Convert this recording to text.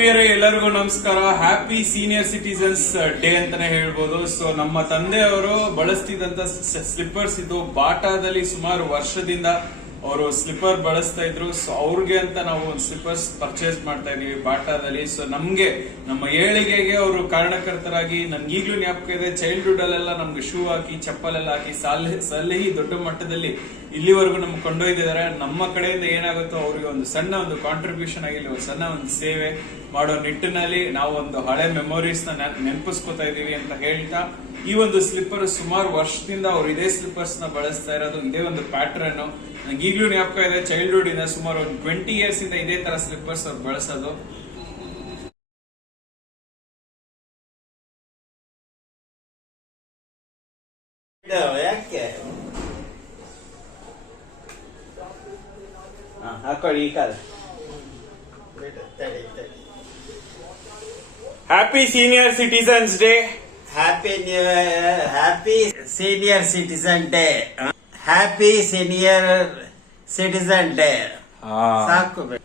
ಆತ್ಮೀಯರೇ ಎಲ್ಲರಿಗೂ ನಮಸ್ಕಾರ. ಹ್ಯಾಪಿ ಸೀನಿಯರ್ ಸಿಟಿಸನ್ಸ್ ಡೇ ಅಂತಾನೆ ಹೇಳ್ಬೋದು. ಸೊ ನಮ್ಮ ತಂದೆಯವರು ಬಳಸ್ತಿದ್ದಂತ ಸ್ಲಿಪ್ಪರ್ಸ್ ಇದು ಬಾಟಾದಲ್ಲಿ ಸುಮಾರು ವರ್ಷದಿಂದ ಅವರು ಸ್ಲಿಪ್ಪರ್ ಬಳಸ್ತಾ ಇದ್ರು. ಸೊ ಅವ್ರಿಗೆ ಅಂತ ನಾವು ಒಂದು ಸ್ಲಿಪ್ಪರ್ಸ್ ಪರ್ಚೇಸ್ ಮಾಡ್ತಾ ಇದೀವಿ ಬಾಟಾದಲ್ಲಿ. ಸೊ ನಮ್ಗೆ, ನಮ್ಮ ಏಳಿಗೆಗೆ ಅವರು ಕಾರಣಕರ್ತರಾಗಿ ನನ್ಗೆ ಈಗಲೂ ಜ್ಞಾಪಕ ಇದೆ ಚೈಲ್ಡ್ಹುಡ್ ಅಲ್ಲೆಲ್ಲ ನಮ್ಗೆ ಶೂ ಹಾಕಿ ಚಪ್ಪಲ್ ಎಲ್ಲ ಹಾಕಿ ಸಲಹೆ ಸಲಹಿ ದೊಡ್ಡ ಮಟ್ಟದಲ್ಲಿ ಇಲ್ಲಿವರೆಗೂ ನಮ್ಗೆ ಕೊಂಡೊಯ್ದಿದ್ದಾರೆ. ನಮ್ಮ ಕಡೆಯಿಂದ ಏನಾಗುತ್ತೋ ಅವ್ರಿಗೆ ಒಂದು ಸಣ್ಣ ಒಂದು ಕಾಂಟ್ರಿಬ್ಯೂಷನ್ ಆಗಿಲ್ಲ ಒಂದು ಸಣ್ಣ ಒಂದು ಸೇವೆ ಮಾಡೋ ನಿಟ್ಟಿನಲ್ಲಿ ನಾವು ಒಂದು ಹಳೆ ಮೆಮೊರೀಸ್ನ ನೆನ್- ನೆನಪಿಸ್ಕೊತಾ ಇದೀವಿ ಅಂತ ಹೇಳ್ತಾ, ಈ ಒಂದು ಸ್ಲಿಪ್ಪರ್ ಸುಮಾರು ವರ್ಷದಿಂದ ಅವ್ರು ಇದೇ ಸ್ಲಿಪ್ಪರ್ಸ್ನ ಬಳಸ್ತಾ ಇರೋದು, ಇದೇ ಒಂದು ಪ್ಯಾಟರ್ನ್ ನಂಗೆ ಈಗಲೂ ಜ್ಞಾಪಕ ಇದೆ ಚೈಲ್ಡ್ಹುಡ್ ಇಂದ ಸುಮಾರು ಒಂದು ಟ್ವೆಂಟಿ ಇಯರ್ಸ್ ಇಂದ ಇದೇ ತರ ಸ್ಲಿಪ್ಪರ್ಸ್ ಅವ್ರು ಬಳಸೋದು. ಯಾಕೆ? ಹಾ, ಹಾಕೊಳ್ಳಿ ಈ ಕಾಲ. ಬಿಡು, ತಡಿ, ತಡಿ. Happy senior citizens day happy new happy senior citizen day happy senior citizen day ಸಾಕು ಬಿಡು.